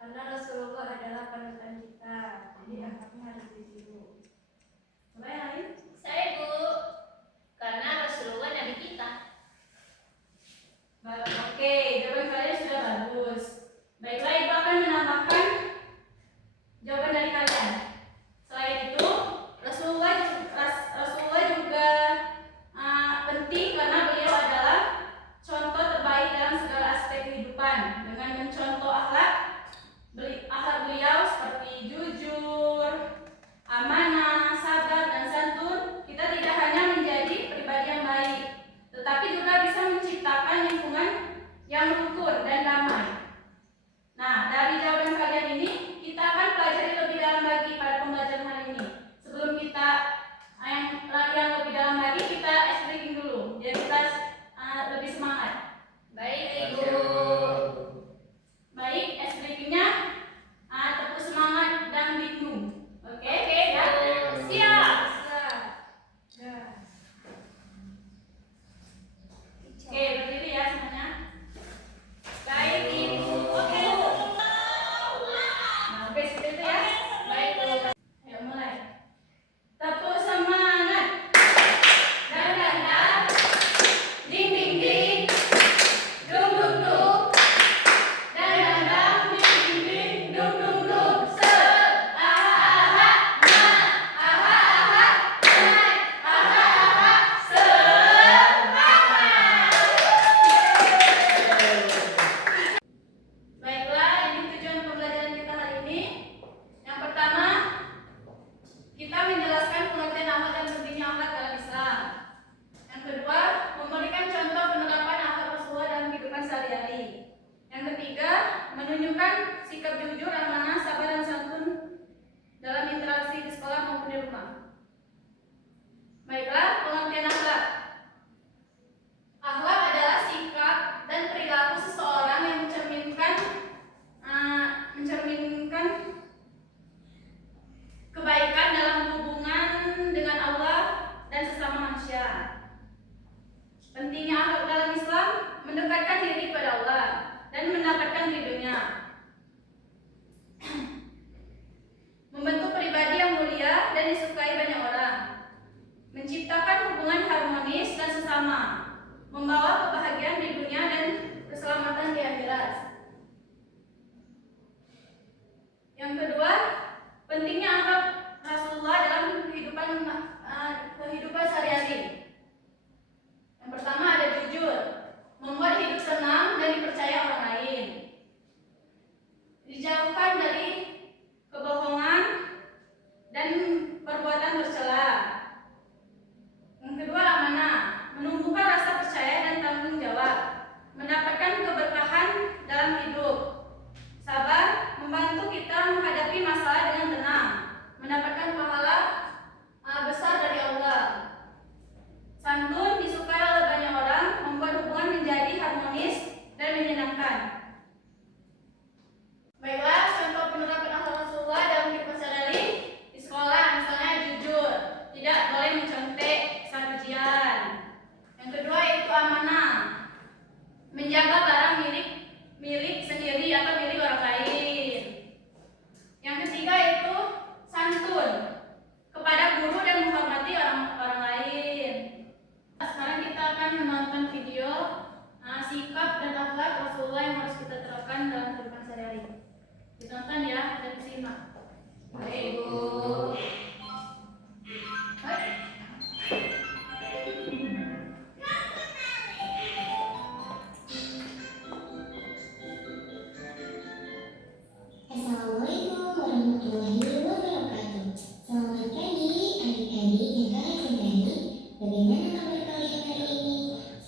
Karena Rasulullah adalah panutan kita, jadi akhlaknya harus ditiru. Coba yang lain? Saya Bu, karena Rasulullah Nabi kita. Oke, jawaban kalian sudah bagus. Baiklah, Ibu akan menambahkan jawaban dari kalian. Selain itu, Rasulullah juga penting karena beliau adalah contoh terbaik dalam segala aspek kehidupan. Dengan mencontoh akhlak beliau seperti jujur, amanah, sabar, dan santun, kita tidak hanya menjadi pribadi yang baik, tetapi juga bisa menciptakan lingkungan yang rukun dan damai. Nah, dari jawaban kalian ini, kita akan pelajari lebih dalam lagi pada pembelajaran hari ini. Sebelum kita yang lebih dalam lagi, kita ice breaking dulu, biar kita lebih semangat. Baik Ibu. Baik, ice breakingnya tepuk semangat dan minum. Oke, ya? Siap. Oke, berdiri ya semuanya. Baik Ibu. Oke. Nah, oke, seperti itu ya. Baik Bu. Ayo mulai. Tepuk semangat. Dan dan dan. Ding ding ding. Dung dung dung. Dan dan dan. Ding ding ding. Dung dung dung. Se. Aha aha. Ma. Aha aha. Naik. Aha aha. Semangat. Baiklah, ini tujuan pembelajaran kita hari ini. Yang pertama, kita menjelaskan pengertian akhlak dan pentingnya akhlak dalam Islam. Yang kedua, memberikan contoh penerapan akhlak Rasulullah dalam kehidupan sehari-hari. Yang ketiga, menunjukkan sikap jujur, amanah, sabar, dan santun dalam interaksi di sekolah maupun di rumah. Baiklah, pengertian akhlak. Akhlak adalah sikap dan perilaku seseorang yang mencerminkan kebaikan dalam hubungan dengan Allah dan sesama manusia. Pentingnya akhlak dalam Islam mendekatkan diri kepada Allah dan mendapatkan ridhonya. Membentuk pribadi yang mulia dan disukai banyak orang. Menciptakan hubungan harmonis dan sesama. Membawa kebahagiaan di dunia dan keselamatan di akhirat. Yang kedua, pentingnya akhlak Rasulullah dalam kehidupan sehari-hari. Yang pertama ada jujur, membuat hidup tenang dan dipercaya orang lain. Dijauhkan dari kebohongan dan perbuatan tercela. Yang kedua amanah, menumbuhkan rasa percaya dan tanggung jawab, mendapatkan keberkahan dalam hidup. Sabar, membantu kita menghadapi masalah dengan tenang, mendapatkan pahala besar dari Allah. Santun, disukai oleh banyak orang, membuat hubungan menjadi harmonis dan menyenangkan. Baiklah, contoh penerapan akhlak Rasulullah dalam kehidupan sehari-hari di sekolah, misalnya jujur, tidak boleh mencontek saat ujian. Yang kedua itu amanah, menjaga barang milik sendiri atau milik orang lain. Yang ketiga itu santun, kepada guru dan menghormati orang lain. Sekarang kita akan menonton video sikap dan akhlak Rasulullah yang harus kita terapkan dalam kehidupan sehari-hari. Ditonton ya, dan disimak. Baik Bu. Assalamualaikum warahmatullahi wabarakatuh. Selamat pagi adik-adik yang kalian cintai. Bagaimana kabar kalian hari ini?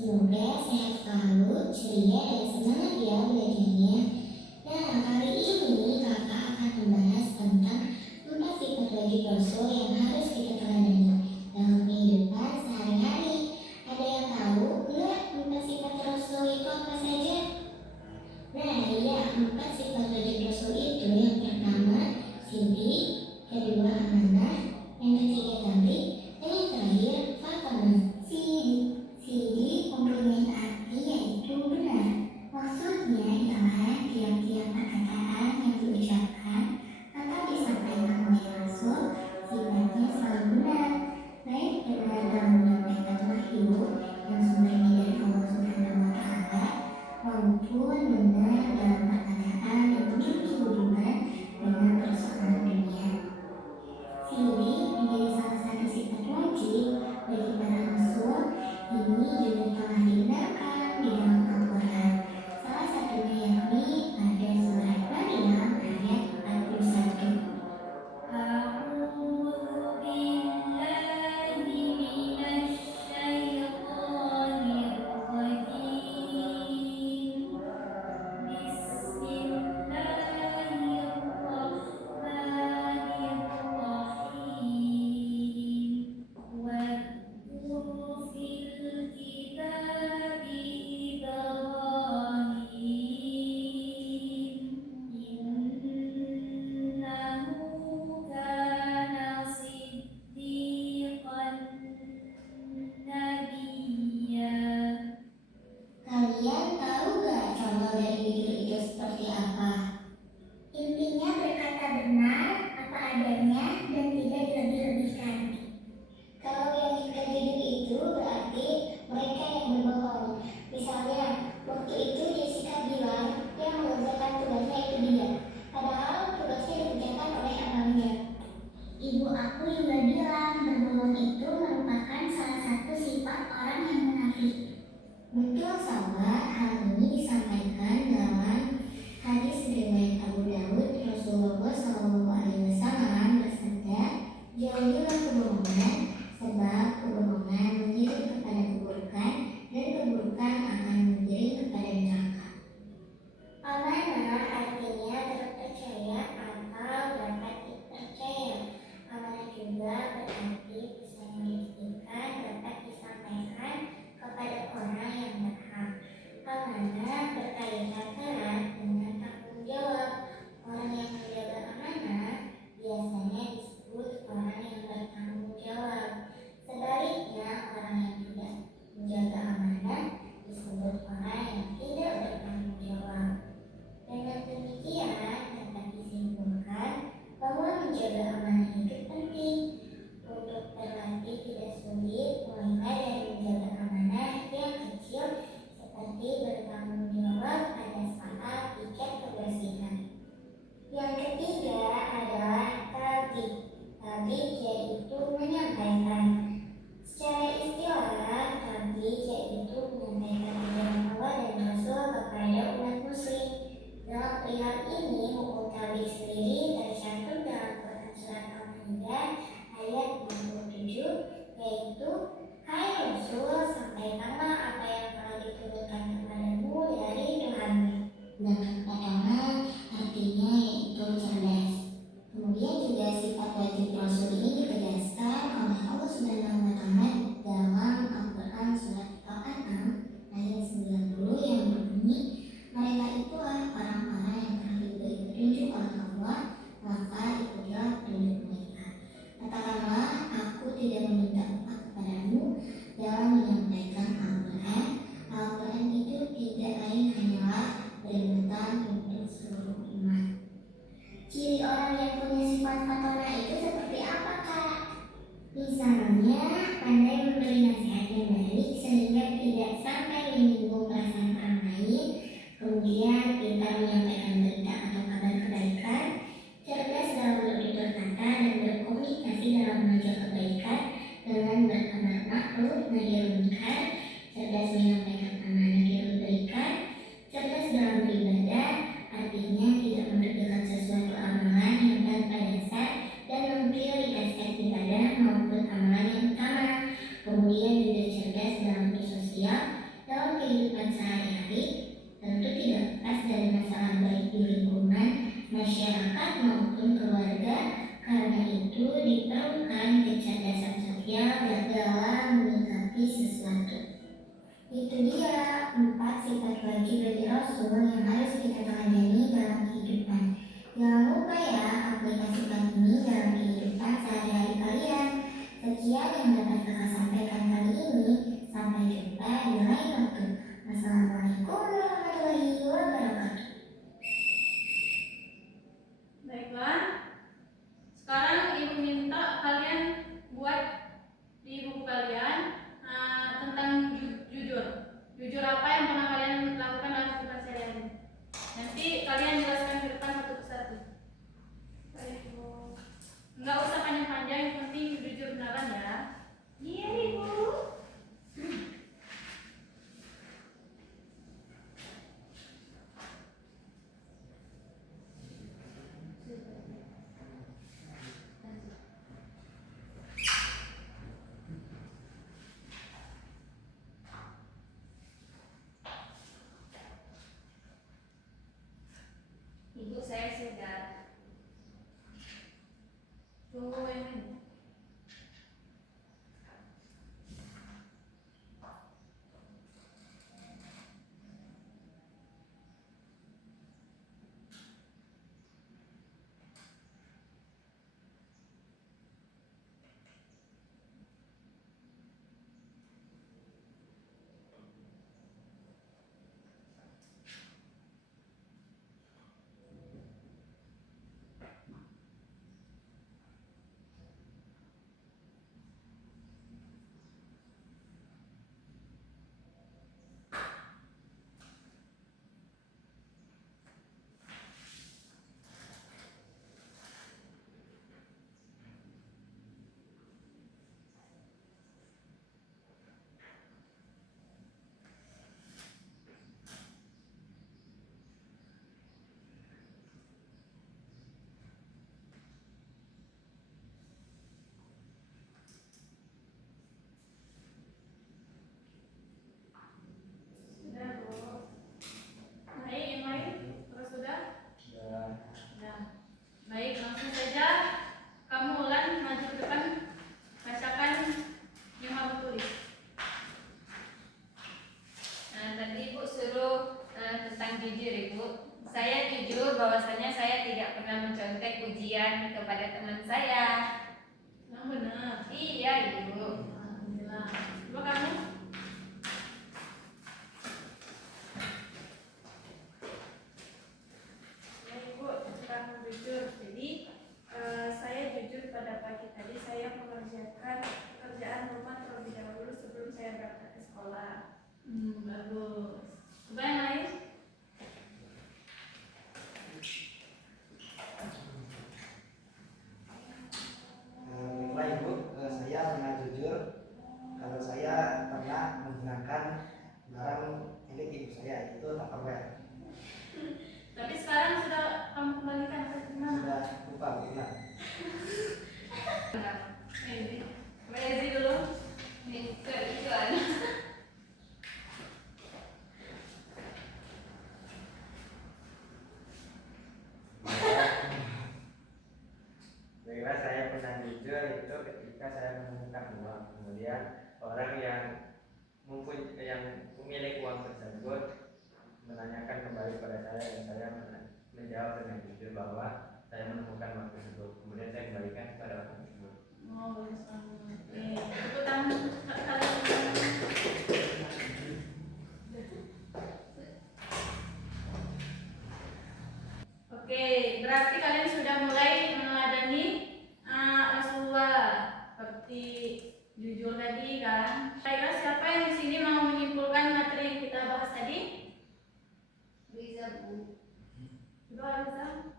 Semoga sehat selalu, ceria dan semangat ya belajarnya. Nah, kali ini kakak akan membahas tentang 4 sifat wajib Rasul yang harus kita teladani dalam kehidupan sehari-hari. Ada yang tahu nggak 4 sifat Rasul itu apa saja? Nah, iya, 4 sifat wajib Rasul itu yang pertama sidik, kedua amanah, yang ketiga tablik, dan yang terakhir fatamah. Sidik mempunyai arti yaitu benar. Maksudnya ialah tiap-tiap perkataan yang Kalian tahu gak contoh dari judul itu seperti apa? Intinya berkata benar, apa adanya, dan tidak dilebih-lebihkan. Kalau yang kita judul itu berarti mereka yang berbohong. Misalnya, waktu itu Jessica bilang yang mengerjakan tugasnya itu dia, padahal tugasnya dikerjakan oleh abangnya. Ibu aku juga bilang berbohong itu merupakan salah satu sifat orang yang munafik. Betul sahabat, hal ini disampaikan dalam hadis riwayat Abu Dawud. Rasulullah SAW bersabda, jauhilah kebohongan, sebab kebohongan mengiring kepada keburukan, dan keburukan akan mengiring kepada neraka. Amanah artinya terpercaya atau dapat dipercaya. Amanah juga berarti pesan yang diberikan dapat disampaikan kepada orang yang berhak. Amanah berkaitan erat dengan tanggung jawab. Orang yang menjaga amanah biasanya disebut orang yang bertanggung jawab. Sebaliknya, orang yang tidak menjaga amanah disebut orang yang tidak bertanggung jawab. Dengan demikian dapat disimpulkan bahwa menjaga amanah itu penting. Untuk terlatih tidak sulit, mulai dari menjaga amanah yang kecil seperti bertanggung jawab pada saat tiket kebersihan. Yang ketiga adalah tabligh. Tabligh yaitu menyampaikan. Secara istilah, tabligh yaitu menyampaikan ajaran Allah dan Rasul kepada umat muslim. Dalam perihal ini, hukum tabligh sendiri tercantum dalam Quran surat Al-Maidah ayat 67, yaitu, hai Rasul, sampaikanlah apa yang telah diturunkan kepadamu dari Tuhanmu. Dan pertama artinya yaitu cerdas. Kemudian juga sifat wajib Rasul ini ditegaskan oleh Allah Subhanahu wa Ta'ala dalam Al-Quran surat Al-An'am ayat 90 yang berbunyi, mereka itulah orang-orang yang telah diberi petunjuk oleh Allah, maka ikutlah petunjuk mereka. Katakanlah, aku tidak meminta upah kepadamu dalam menyampaikan Al-Quran. Al-Quran itu tidak lain hanyalah peringatan untuk seluruh umat. Ciri orang yang punya sifat fatona itu seperti apa, Kak? Misalnya, pandai memberi nasihat yang baik sehingga tidak sampai menyinggung perasaan orang lain. Kemudian, pintar menyampaikan berita atau kabar kebaikan, cerdas dalam bertutur kata dan berkomunikasi dalam mengajak kebaikan dengan beramar ma'ruf nahi munkar, cerdas menyampaikan amanah yang diberikan, cerdas dalam beribadah, artinya tidak mengerjakan sesuatu amalan yang tanpa dasar dan memprioritaskan ibadah maupun amalan yang utama. Kemudian juga cerdas dalam bersosial dalam kehidupan sehari-hari, tentu tidak lepas dari masalah baik di lingkungan, masyarakat maupun keluarga. Karena itu diperlukan kecerdasan sosial dalam menyikapi sesuatu. Itu dia 4 sifat wajib bagi Rasul yang harus kita teladani dalam kehidupan. Jangan lupa ya, aplikasikan ini dalam kehidupan sehari-hari kalian. Sekian yang dapat kakak sampaikan kali ini. Sampai jumpa di lain waktu. Wassalamualaikum warahmatullahi wabarakatuh. Baiklah, sekarang ibu minta kalian buat di buku kalian tentang jujur. Jujur apa yang pernah kalian lakukan dalam kehidupan sehari-hari? jujur Ibu. Saya jujur bahwasanya saya tidak pernah mencontek ujian kepada teman saya. Yang benar. Iya Ibu. Alhamdulillah. Coba kamu. Ya Ibu, tentang jujur. Jadi saya jujur pada pagi tadi saya mengerjakan pekerjaan rumah terlebih dahulu sebelum saya berangkat ke sekolah. Bagus. Coba yang lain. Baik Bu, saya pernah jujur kalau saya pernah menggunakan barang milik ibu saya, itu Tupperware. Tapi sekarang sudah kamu kembalikan ke mana? Sudah lupa Bu, hilang. Ini. Mbak Ezi dulu. Ini kelucuan. Baiklah, saya pernah jujur itu ketika saya menemukan uang, kemudian orang yang memiliki uang tersebut menanyakan kembali pada saya dan saya menjawab dengan jujur bahwa saya menemukan uang tersebut, kemudian saya kembalikan kepada orang tersebut. Oh, bagus banget. Oke, tepuk tangan kalian. Oke, berarti kalian sudah mulai meneladani Rasulullah seperti jujur tadi kan. Baiklah, siapa yang di sini mau menyimpulkan materi yang kita bahas tadi? Bisa Bu. Coba Alisa.